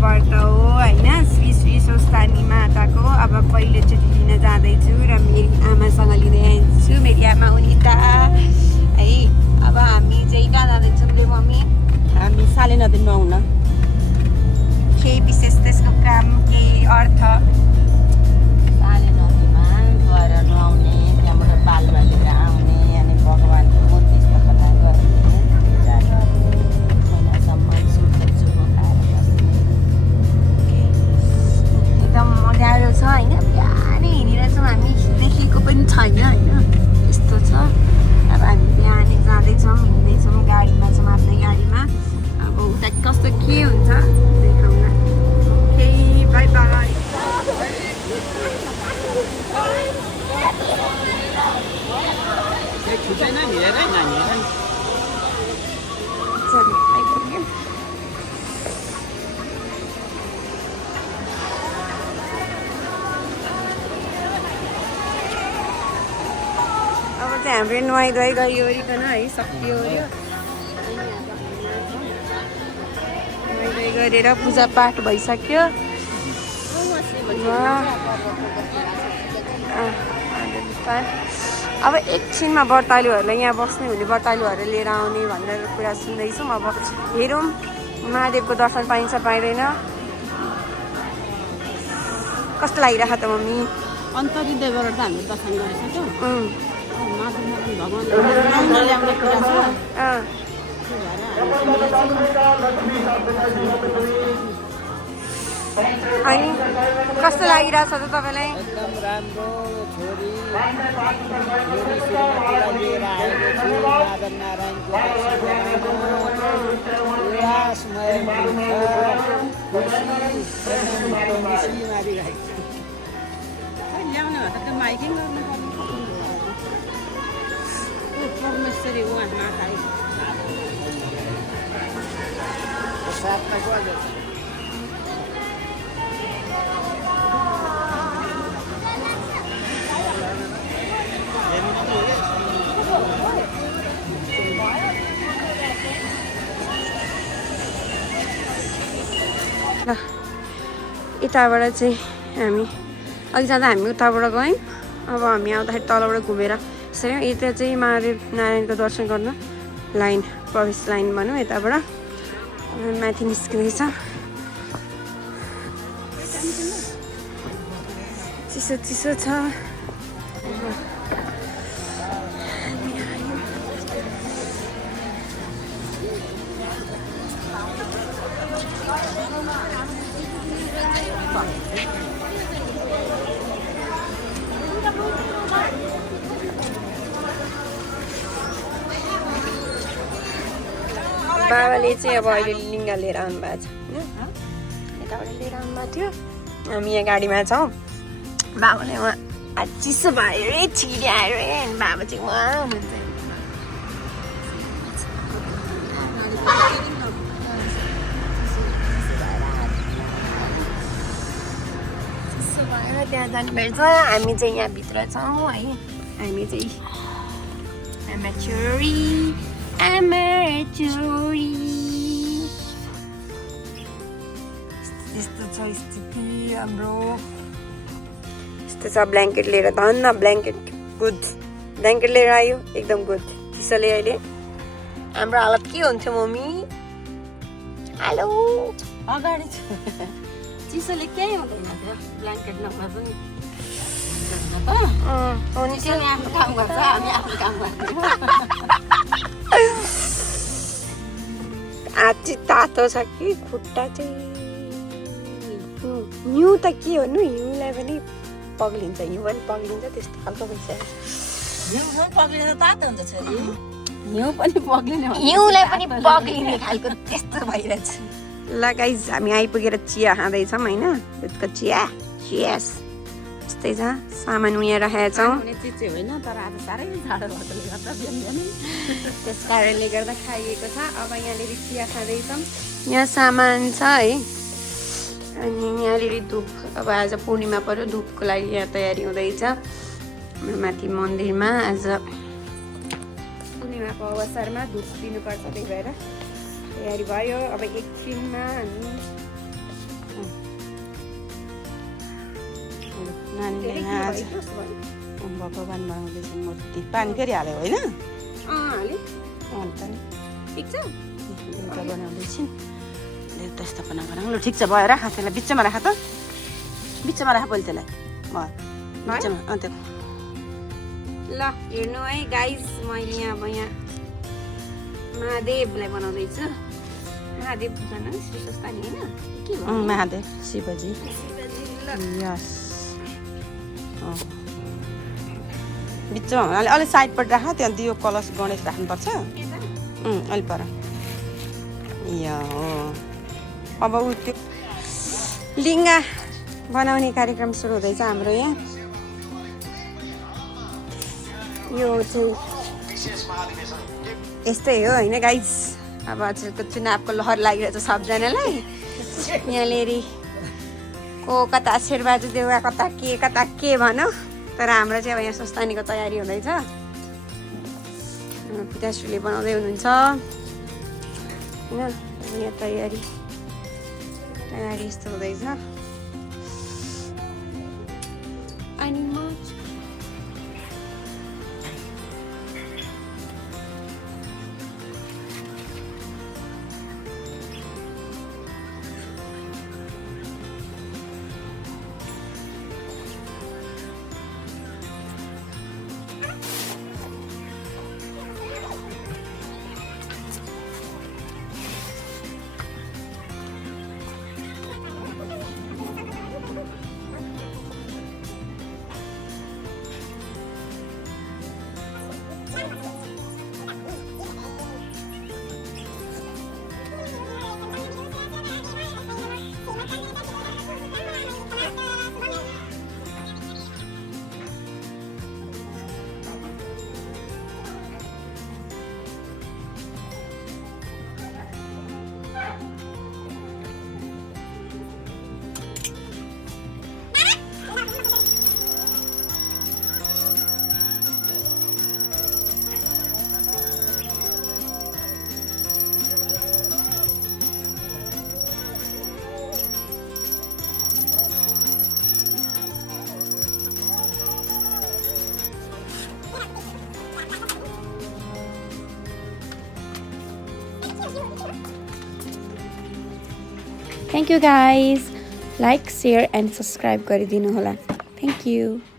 व्रत हो होइन, श्री श्री स्वस्थानी माताको। अब पहिलोचोटि लिन जाँदैछु र मेरी आमासँग लिँदै आइन्छु, मेरी आमा उनिता है। अब हामी चाहिँ कहाँ जाँदैछौँ रे मम्मी? हामी साले नदीमा आउन केही विशेष त्यसको काम, केही अर्थ? साले नदीमा गएर नुहाउने, त्यहाँबाट बालुवा लिएर आउने अनि भगवान्को मूर्ति स्थापना गर्ने, पूजा गर्ने, महिनासम्म सुक्खा खाएर बस्ने। एकदम मजाको छ होइन, बिहानै हिँडिरहेछौँ हामी, देखेको पनि छैन होइन, यस्तो छ। अब हामी बिहानै जाँदैछौँ, हिँड्दैछौँ, गाडीमा छौँ, आफ्नै गाडीमा। अब उता कस्तो के हुन्छ देखाउन। Okay, by by. सरी, आइपुग्यो। अब चाहिँ हाम्रो नुहाइधुवाइ गरिओरिकन है सकियो ओऱ्यो। नुहाइधुवाइ गरेर पूजापाठ भइसक्यो। अब एकछिनमा व्रतालुहरूलाई यहाँ बस्ने हुने, व्रतालुहरू लिएर आउने भनेर कुरा सुन्दैछौँ। अब हेरौँ महादेवको दर्शन पाइन्छ पाइँदैन। कस्तो लागिरहेको त मम्मी? अन्तरी देवबाट त हामीले दर्शन गरिसक्यौँ। भगवान् ल्याउने कुरा छ। अनि कस्तो लागिरहेछ त तपाईँलाई? एकदम राम्रो। छोरी श्रीमतीलाई लिएर आएको छु माधव नारायणको उल्लासमय मारिरहेको छु। ल्याउने भए त त्यो माइकिङ गर्नुपर्ने परमेश्वरी उहाँ माथा साथमा गयो। यताबाट चाहिँ हामी अघि जाँदा हामी उताबाट गयौँ। अब हामी आउँदाखेरि तलबाट घुमेर यसरी यता चाहिँ महादेव नारायणको दर्शन गर्न लाइन, प्रवेश लाइन भनौँ, यताबाट माथि निस्किँदैछ। चिसो चिसो छ। बाबाले चाहिँ अब अहिले लिङ्ग लिएर आउनुभएको छ होइन, यताबाट लिएर आउनुभएको थियो। हामी यहाँ गाडीमा छौँ। बाबाले उहाँ चिसो भयो रे, छिर्यायो रे, बाबा चाहिँ उहाँ हुनुहुन्छ। चिसो भएर त्यहाँ जानु भेट्छ। हामी चाहिँ यहाँभित्र छौँ है। हामी चाहिँ आमाचोरी यस्तो छ स्थिति हाम्रो। यस्तो छ। ब्ल्याङ्केट लिएर धन्न, ब्ल्याङ्केट गुड, ब्ल्याङ्केट लिएर आयो एकदम गुड। चिसोले अहिले हाम्रो हालत के हुन्थ्यो मम्मी? हेलो, अगाडि चिसोले केही हुँदैन थियो, ब्ल्याङ्केट नभए पनि आफ्नो काम गर्छ, हामी आफ्नो काम गर्छौँ। आँची तातो छ कि खुट्टा चाहिँ। हिउँ त के हो नि, हिउँलाई पनि पग्लिन्छ, हिउँ पनि पग्लिन्छ, त्यस्तो खालको भइसक्यो। हिउँ पग्लिँदा तातो हुन्छ छोरी, हिउँ पनि पग्लिने, हिउँलाई पनि पग्लिने खालको त्यस्तो भइरहेछ। ल गाइज, हामी आइपुगेर चिया खाँदैछौँ होइन, दुधको चिया। चियर्स। यस्तै छ, सामान उहाँ राखेका छौँ। चिज चाहिँ होइन, तर आज साह्रै जाडो भएकोले गर्दा बिहान त्यस कारणले गर्दा खाइएको छ। अब यहाँनिर चिया खाँदैछौँ। यहाँ सामान छ है। अनि यहाँनिर धुप, अब आज पूर्णिमा पर्यो, धुपको लागि यहाँ तयारी हुँदैछ। हाम्रो माथि मन्दिरमा आज पूर्णिमाको अवसरमा धुप दिनुपर्छ, त्यही भएर तयारी भयो। अब एकछिनमा हामी नानीले यहाँ आज भगवान् बनाउँदैछ मूर्ति पानी फेरि हाल्यो होइन अन्त नि ठिक छ देउता बनाउँदैछन् देउता स्थापना गरौँ ल ठिक छ भयो राख त्यसलाई बिचमा राख त बिचमा राख पहिले त्यसलाई भयो बिचमा अन्त ल हेर्नु है गाइस मैले यहाँ अब यहाँ महादेवलाई बनाउँदैछु महादेव भन श्री स्वस्थानी होइन के भन्नु महादेव शिवजी शिवजी ल यस बिचमा अलि साइडपट्टि राख त्यहाँ दियो कलश गणेश राख्नुपर्छ अलि पर यो हो अब ऊ त्यो लिङ्गा बनाउने कार्यक्रम सुरु हुँदैछ हाम्रो यहाँ यो चाहिँ यस्तै हो होइन गाइस अब आजकलको चुनावको लहर लागिरहेछ सबजनालाई यहाँनिर को कता शेरबहादुर देउवा कता के भनौँ तर हाम्रो चाहिँ अब यहाँ स्वस्थानीको तयारी हुँदैछ पिताश्रीले बनाउँदै हुनुहुन्छ होइन यहाँ तयारी यस्तो हुँदैछ अनि म Thank you guys. Like, share and subscribe गरिदिनु होला. Thank you.